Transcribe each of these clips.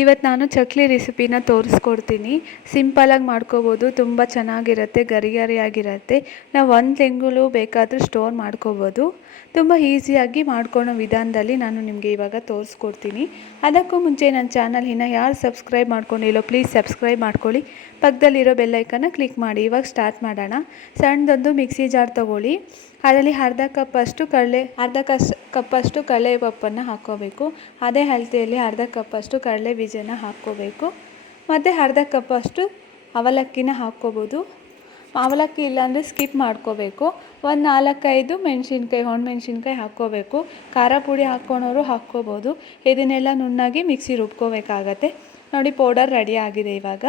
ಇವತ್ತು ನಾನು ಚಕ್ಲಿ ರೆಸಿಪಿನ ತೋರಿಸ್ಕೊಡ್ತೀನಿ. ಸಿಂಪಲಾಗಿ ಮಾಡ್ಕೋಬೋದು, ತುಂಬ ಚೆನ್ನಾಗಿರುತ್ತೆ ಗರಿ ಗರಿಯಾಗಿರುತ್ತೆ ನಾವು ಒಂದು ತಿಂಗಳು ಬೇಕಾದರೂ ಸ್ಟೋರ್ ಮಾಡ್ಕೋಬೋದು. ತುಂಬ ಈಸಿಯಾಗಿ ಮಾಡ್ಕೊಳೋ ವಿಧಾನದಲ್ಲಿ ನಾನು ನಿಮಗೆ ಇವಾಗ ತೋರಿಸ್ಕೊಡ್ತೀನಿ. ಅದಕ್ಕೂ ಮುಂಚೆ ನನ್ನ ಚಾನಲ್ ಇನ್ನು ಯಾರು ಸಬ್ಸ್ಕ್ರೈಬ್ ಮಾಡ್ಕೊಂಡಿಲ್ಲೋ ಪ್ಲೀಸ್ ಸಬ್ಸ್ಕ್ರೈಬ್ ಮಾಡ್ಕೊಳ್ಳಿ. ಪಕ್ಕದಲ್ಲಿರೋ ಬೆಲ್ಲೈಕನ್ನ ಕ್ಲಿಕ್ ಮಾಡಿ. ಇವಾಗ ಸ್ಟಾರ್ಟ್ ಮಾಡೋಣ. ಸಣ್ಣದೊಂದು ಮಿಕ್ಸಿ ಜಾರ್ ತೊಗೊಳ್ಳಿ. ಅದರಲ್ಲಿ ಅರ್ಧ ಕಪ್ಪಷ್ಟು ಕಡಲೆ, ಅರ್ಧ ಕಸ್ ಕಪ್ಪಷ್ಟು ಕಡಲೆ ಪಪ್ಪನ್ನು ಹಾಕ್ಕೋಬೇಕು. ಅದೇ ಅಳತೆಯಲ್ಲಿ ಅರ್ಧ ಕಪ್ಪಷ್ಟು ಕಡಲೆ ಬೀಜನ ಹಾಕ್ಕೋಬೇಕು. ಮತ್ತು ಅರ್ಧ ಕಪ್ಪಷ್ಟು ಅವಲಕ್ಕಿನ ಹಾಕ್ಕೋಬೋದು. ಅವಲಕ್ಕಿ ಇಲ್ಲಾಂದರೆ ಸ್ಕಿಪ್ ಮಾಡ್ಕೋಬೇಕು. ಒಂದು ನಾಲ್ಕೈದು ಮೆಣಸಿನ್ಕಾಯಿ ಮೆಣಸಿನ್ಕಾಯಿ ಹಾಕ್ಕೋಬೇಕು. ಖಾರ ಪುಡಿ ಹಾಕ್ಕೊಳೋರು ಹಾಕ್ಕೋಬೋದು. ಇದನ್ನೆಲ್ಲ ನುಣ್ಣಾಗಿ ಮಿಕ್ಸಿ ರುಬ್ಕೋಬೇಕಾಗತ್ತೆ. ನೋಡಿ, ಪೌಡರ್ ರೆಡಿ ಆಗಿದೆ ಇವಾಗ.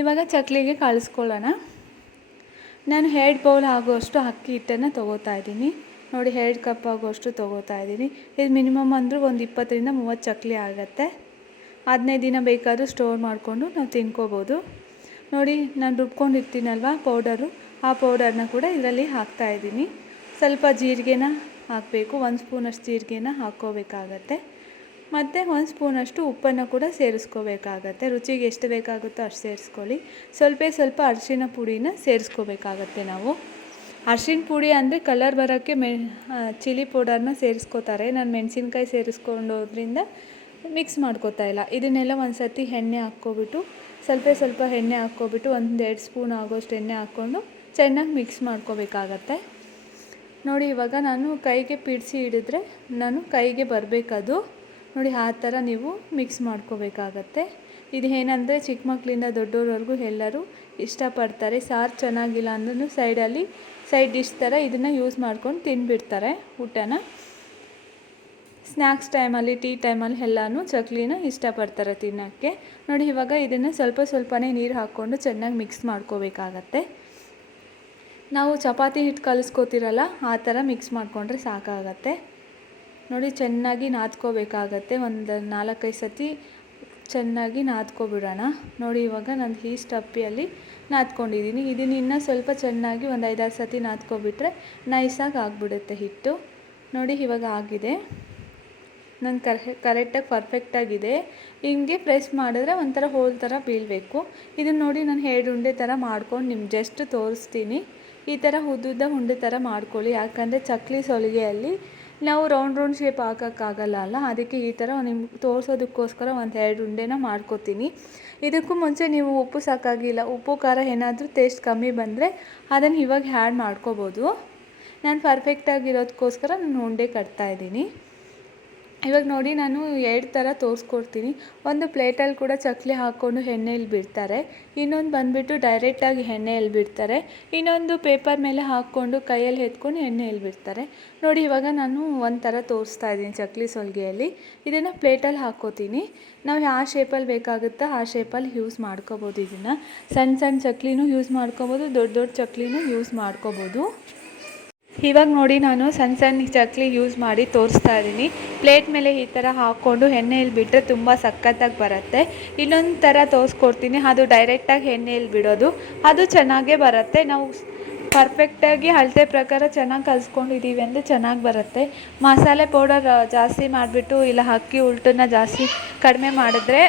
ಇವಾಗ ಚಕ್ಲಿಗೆ ಕಳಿಸ್ಕೊಳ್ಳೋಣ. ನಾನು ಎರಡು ಬೌಲ್ ಆಗುವಷ್ಟು ಅಕ್ಕಿ ಹಿಟ್ಟನ್ನು ತೊಗೋತಾ ಇದ್ದೀನಿ. ನೋಡಿ ಎರಡು ಕಪ್ ಆಗುವಷ್ಟು ತೊಗೋತಾ ಇದ್ದೀನಿ. ಇದು ಮಿನಿಮಮ್ ಅಂದರೂ ಒಂದು ಇಪ್ಪತ್ತರಿಂದ ಮೂವತ್ತು ಚಕ್ಲಿ ಆಗುತ್ತೆ. ಹದಿನೈದು ದಿನ ಬೇಕಾದರೂ ಸ್ಟೋರ್ ಮಾಡಿಕೊಂಡು ನಾವು ತಿನ್ಕೋಬೋದು. ನೋಡಿ, ನಾನು ರುಬ್ಕೊಂಡಿರ್ತೀನಲ್ವ ಪೌಡರು? ಆ ಪೌಡರ್ನ ಕೂಡ ಇದರಲ್ಲಿ ಹಾಕ್ತಾ ಇದ್ದೀನಿ. ಸ್ವಲ್ಪ ಜೀರಿಗೆನ ಹಾಕಬೇಕು. ಒಂದು ಸ್ಪೂನಷ್ಟು ಜೀರಿಗೆನ ಹಾಕ್ಕೋಬೇಕಾಗತ್ತೆ. ಮತ್ತು ಒಂದು ಸ್ಪೂನಷ್ಟು ಉಪ್ಪನ್ನು ಕೂಡ ಸೇರಿಸ್ಕೋಬೇಕಾಗತ್ತೆ. ರುಚಿಗೆ ಎಷ್ಟು ಬೇಕಾಗುತ್ತೋ ಅಷ್ಟು ಸೇರಿಸ್ಕೊಳ್ಳಿ. ಸ್ವಲ್ಪ ಸ್ವಲ್ಪ ಅರಿಶಿನ ಪುಡಿನ ಸೇರಿಸ್ಕೋಬೇಕಾಗತ್ತೆ ನಾವು. ಅರ್ಶಿಣ ಪುಡಿ ಅಂದರೆ ಕಲರ್ ಬರೋಕ್ಕೆ ಮೆ ಚಿಲ್ಲಿ ಪೌಡರ್ನ ಸೇರಿಸ್ಕೋತಾರೆ. ನಾನು ಮೆಣಸಿನ್ಕಾಯಿ ಸೇರಿಸ್ಕೊಂಡೋದ್ರಿಂದ ಮಿಕ್ಸ್ ಮಾಡ್ಕೋತಾ ಇಲ್ಲ. ಇದನ್ನೆಲ್ಲ ಒಂದು ಸರ್ತಿ ಎಣ್ಣೆ ಹಾಕ್ಕೊಬಿಟ್ಟು, ಸ್ವಲ್ಪ ಸ್ವಲ್ಪ ಎಣ್ಣೆ ಹಾಕ್ಕೊಬಿಟ್ಟು ಒಂದು ಎರಡು ಸ್ಪೂನ್ ಆಗೋಷ್ಟು ಎಣ್ಣೆ ಹಾಕ್ಕೊಂಡು ಚೆನ್ನಾಗಿ ಮಿಕ್ಸ್ ಮಾಡ್ಕೋಬೇಕಾಗತ್ತೆ. ನೋಡಿ, ಇವಾಗ ನಾನು ಕೈಗೆ ಪಿಡಿಸಿ ಹಿಡಿದ್ರೆ ನಾನು ಕೈಗೆ ಬರಬೇಕದು. ನೋಡಿ, ಆ ಥರ ನೀವು ಮಿಕ್ಸ್ ಮಾಡ್ಕೋಬೇಕಾಗತ್ತೆ. ಇದು ಏನಂದರೆ ಚಿಕ್ಕ ಮಕ್ಕಳಿಂದ ದೊಡ್ಡೋರವರೆಗೂ ಎಲ್ಲರೂ ಇಷ್ಟಪಡ್ತಾರೆ. ಸಾರು ಚೆನ್ನಾಗಿಲ್ಲ ಅಂದ್ರೂ ಸೈಡಲ್ಲಿ ಸೈಡ್ ಡಿಶ್ ಥರ ಇದನ್ನು ಯೂಸ್ ಮಾಡ್ಕೊಂಡು ತಿಂದುಬಿಡ್ತಾರೆ ಊಟನ. ಸ್ನ್ಯಾಕ್ಸ್ ಟೈಮಲ್ಲಿ, ಟೀ ಟೈಮಲ್ಲಿ ಎಲ್ಲನೂ ಚಕ್ಲಿನ ಇಷ್ಟಪಡ್ತಾರೆ ತಿನ್ನೋಕ್ಕೆ. ನೋಡಿ, ಇವಾಗ ಇದನ್ನು ಸ್ವಲ್ಪ ಸ್ವಲ್ಪನೇ ನೀರು ಹಾಕ್ಕೊಂಡು ಚೆನ್ನಾಗಿ ಮಿಕ್ಸ್ ಮಾಡ್ಕೋಬೇಕಾಗತ್ತೆ. ನಾವು ಚಪಾತಿ ಹಿಟ್ಟು ಕಲಿಸ್ಕೋತಿರಲ್ಲ, ಆ ಥರ ಮಿಕ್ಸ್ ಮಾಡಿಕೊಂಡ್ರೆ ಸಾಕಾಗತ್ತೆ. ನೋಡಿ, ಚೆನ್ನಾಗಿ ನಾದ್ಕೋಬೇಕಾಗತ್ತೆ. ಒಂದು ನಾಲ್ಕೈದು ಸತಿ ಚೆನ್ನಾಗಿ ನಾದ್ಕೊಬಿಡೋಣ. ನೋಡಿ ಇವಾಗ ನಾನು ಈ ಸ್ಟಪ್ಪಿಯಲ್ಲಿ ನಾದ್ಕೊಂಡಿದ್ದೀನಿ ಇದನ್ನು ಇನ್ನೂ ಸ್ವಲ್ಪ ಚೆನ್ನಾಗಿ ಒಂದು ಐದಾರು ಸತಿ ನಾದ್ಕೊಬಿಟ್ರೆ ನೈಸಾಗಿ ಆಗಿಬಿಡುತ್ತೆ ಹಿಟ್ಟು. ನೋಡಿ ಇವಾಗ ಆಗಿದೆ. ನಾನು ಕರೆ, ಕರೆಕ್ಟಾಗಿ ಪರ್ಫೆಕ್ಟಾಗಿದೆ ಹಿಂಗೆ ಪ್ರೆಸ್ ಮಾಡಿದ್ರೆ ಒಂಥರ ಹೋಲ್ ಥರ ಬೀಳಬೇಕು. ಇದನ್ನು ನೋಡಿ ನಾನು ಎರಡು ಉಂಡೆ ಥರ ಮಾಡ್ಕೊಂಡು ನಿಮ್ಮ ಜಸ್ಟ್ ತೋರಿಸ್ತೀನಿ. ಈ ಥರ ಉದ್ದುದ್ದ ಉಂಡೆ ಥರ ಮಾಡ್ಕೊಳ್ಳಿ. ಯಾಕಂದರೆ ಚಕ್ಲಿ ಸೊಲಿಗೆಯಲ್ಲಿ ನಾವು ರೌಂಡ್ ರೌಂಡ್ ಶೇಪ್ ಹಾಕೋಕ್ಕಾಗಲ್ಲ ಅಲ್ಲ? ಅದಕ್ಕೆ ಈ ಥರ ನಿಮ್ಗೆ ತೋರಿಸೋದಕ್ಕೋಸ್ಕರ ಒಂದು ಎರಡು ಉಂಡೆನ ಮಾಡ್ಕೋತೀನಿ. ಇದಕ್ಕೂ ಮುಂಚೆ ನೀವು ಉಪ್ಪು ಸಾಕಾಗಿಲ್ಲ. ಉಪ್ಪು, ಖಾರ ಏನಾದರೂ ಟೇಸ್ಟ್ ಕಮ್ಮಿ ಬಂದರೆ ಅದನ್ನು ಇವಾಗ ಹ್ಯಾಡ್ ಮಾಡ್ಕೋಬೋದು. ನಾನು ಪರ್ಫೆಕ್ಟಾಗಿರೋದಕ್ಕೋಸ್ಕರ ನಾನು ಉಂಡೆ ಕಟ್ತಾಯಿದ್ದೀನಿ ಇವಾಗ ನೋಡಿ ನಾನು ಎರಡು ಥರ ತೋರಿಸ್ಕೊಡ್ತೀನಿ. ಒಂದು ಪ್ಲೇಟಲ್ಲಿ ಕೂಡ ಚಕ್ಲಿ ಹಾಕ್ಕೊಂಡು ಎಣ್ಣೆಯಲ್ಲಿ ಬಿಡ್ತಾರೆ. ಇನ್ನೊಂದು ಬಂದುಬಿಟ್ಟು ಡೈರೆಕ್ಟಾಗಿ ಎಣ್ಣೆಯಲ್ಲಿ ಬಿಡ್ತಾರೆ. ಇನ್ನೊಂದು ಪೇಪರ್ ಮೇಲೆ ಹಾಕ್ಕೊಂಡು ಕೈಯಲ್ಲಿ ಎತ್ಕೊಂಡು ಎಣ್ಣೆಯಲ್ಲಿ ಬಿಡ್ತಾರೆ. ನೋಡಿ, ಇವಾಗ ನಾನು ಒಂದು ಥರ ತೋರಿಸ್ತಾ ಇದ್ದೀನಿ ಚಕ್ಲಿ ಸೊಲ್ಗೆಯಲ್ಲಿ. ಇದನ್ನು ಪ್ಲೇಟಲ್ಲಿ ಹಾಕ್ಕೋತೀನಿ. ನಾವು ಯಾವ ಶೇಪಲ್ಲಿ ಬೇಕಾಗುತ್ತೋ ಆ ಶೇಪಲ್ಲಿ ಯೂಸ್ ಮಾಡ್ಕೋಬೋದು ಇದನ್ನು. ಸಣ್ಣ ಸಣ್ಣ ಚಕ್ಲಿನೂ ಯೂಸ್ ಮಾಡ್ಕೋಬೋದು, ದೊಡ್ಡ ದೊಡ್ಡ ಚಕ್ಲಿನೂ ಯೂಸ್ ಮಾಡ್ಕೋಬೋದು. ಇವಾಗ ನೋಡಿ ನಾನು ಸಣ್ಣ ಸಣ್ಣ ಚಕ್ಲಿ ಯೂಸ್ ಮಾಡಿ ತೋರಿಸ್ತಾ ಇದ್ದೀನಿ. ಪ್ಲೇಟ್ ಮೇಲೆ ಈ ಥರ ಹಾಕ್ಕೊಂಡು ಎಣ್ಣೆಯಲ್ಲಿ ಬಿಟ್ಟರೆ ತುಂಬ ಸಖತ್ತಾಗಿ ಬರುತ್ತೆ. ಇನ್ನೊಂದು ಥರ ತೋರಿಸ್ಕೊಡ್ತೀನಿ. ಅದು ಡೈರೆಕ್ಟಾಗಿ ಎಣ್ಣೆಯಲ್ಲಿ ಬಿಡೋದು. ಅದು ಚೆನ್ನಾಗೇ ಬರುತ್ತೆ. ನಾವು ಪರ್ಫೆಕ್ಟಾಗಿ ಅಳತೆ ಪ್ರಕಾರ ಚೆನ್ನಾಗಿ ಕಲಿಸ್ಕೊಂಡಿದ್ದೀವಿ ಅಂದರೆ ಚೆನ್ನಾಗಿ ಬರುತ್ತೆ. ಮಸಾಲೆ ಪೌಡರ್ ಜಾಸ್ತಿ ಮಾಡಿಬಿಟ್ಟು ಇಲ್ಲ ಅಕ್ಕಿ ಉಲ್ಟನ್ನ ಜಾಸ್ತಿ ಕಡಿಮೆ ಮಾಡಿದ್ರೆ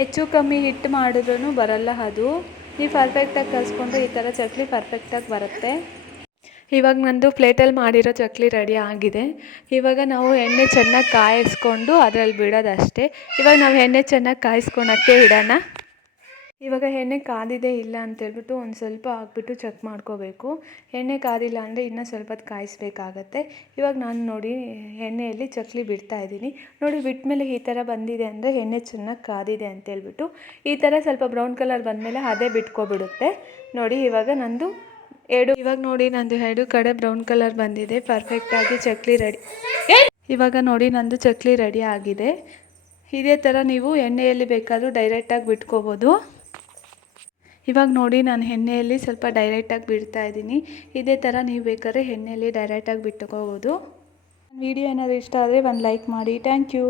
ಹೆಚ್ಚು ಕಮ್ಮಿ ಹಿಟ್ಟು ಮಾಡಿದ್ರೂ ಬರಲ್ಲ ಅದು. ನೀವು ಪರ್ಫೆಕ್ಟಾಗಿ ಕಲಿಸ್ಕೊಂಡ್ರೆ ಈ ಥರ ಚಕ್ಲಿ ಪರ್ಫೆಕ್ಟಾಗಿ ಬರುತ್ತೆ. ಇವಾಗ ನಂದು ಪ್ಲೇಟಲ್ಲಿ ಮಾಡಿರೋ ಚಕ್ಲಿ ರೆಡಿ ಆಗಿದೆ. ಇವಾಗ ನಾವು ಎಣ್ಣೆ ಚೆನ್ನಾಗಿ ಕಾಯಿಸ್ಕೊಂಡು ಅದರಲ್ಲಿ ಬಿಡೋದಷ್ಟೇ. ಇವಾಗ ನಾವು ಎಣ್ಣೆ ಚೆನ್ನಾಗಿ ಕಾಯಿಸ್ಕೊಳಕ್ಕೆ ಇಡೋಣ. ಇವಾಗ ಎಣ್ಣೆ ಕಾದಿದೆ ಇಲ್ಲ ಅಂತೇಳ್ಬಿಟ್ಟು ಒಂದು ಸ್ವಲ್ಪ ಹಾಕ್ಬಿಟ್ಟು ಚೆಕ್ ಮಾಡ್ಕೋಬೇಕು. ಎಣ್ಣೆ ಕಾದಿಲ್ಲ ಅಂದರೆ ಇನ್ನೂ ಸ್ವಲ್ಪ ಕಾಯಿಸ್ಬೇಕಾಗತ್ತೆ. ಇವಾಗ ನಾನು ನೋಡಿ ಎಣ್ಣೆಯಲ್ಲಿ ಚಕ್ಲಿ ಬಿಡ್ತಾ ಇದ್ದೀನಿ. ನೋಡಿ ಬಿಟ್ಟ ಮೇಲೆ ಈ ಥರ ಬಂದಿದೆ ಅಂದರೆ ಎಣ್ಣೆ ಚೆನ್ನಾಗಿ ಕಾದಿದೆ ಅಂತೇಳ್ಬಿಟ್ಟು ಈ ಥರ ಸ್ವಲ್ಪ ಬ್ರೌನ್ ಕಲರ್ ಬಂದಮೇಲೆ ಅದೇ ಬಿಟ್ಕೊಬಿಡುತ್ತೆ. ನೋಡಿ ಇವಾಗ ನಂದು ಎರಡು. ಇವಾಗ ನೋಡಿ ನಂದು ಎರಡು ಕಡೆ ಬ್ರೌನ್ ಕಲರ್ ಬಂದಿದೆ. ಪರ್ಫೆಕ್ಟಾಗಿ ಚಕ್ಲಿ ರೆಡಿ. ಇವಾಗ ನೋಡಿ ನಂದು ಚಕ್ಲಿ ರೆಡಿ ಆಗಿದೆ. ಇದೇ ಥರ ನೀವು ಎಣ್ಣೆಯಲ್ಲಿ ಬೇಕಾದರೂ ಡೈರೆಕ್ಟಾಗಿ ಬಿಟ್ಕೋಬೋದು. ಇವಾಗ ನೋಡಿ ನಾನು ಎಣ್ಣೆಯಲ್ಲಿ ಸ್ವಲ್ಪ ಡೈರೆಕ್ಟಾಗಿ ಬಿಡ್ತಾ ಇದ್ದೀನಿ. ಇದೇ ಥರ ನೀವು ಬೇಕಾದ್ರೆ ಎಣ್ಣೆಯಲ್ಲಿ ಡೈರೆಕ್ಟಾಗಿ ಬಿಟ್ಕೋಬೋದು. ವಿಡಿಯೋ ಏನಾದರೂ ಇಷ್ಟ ಆದರೆ ಒಂದು ಲೈಕ್ ಮಾಡಿ. Thank you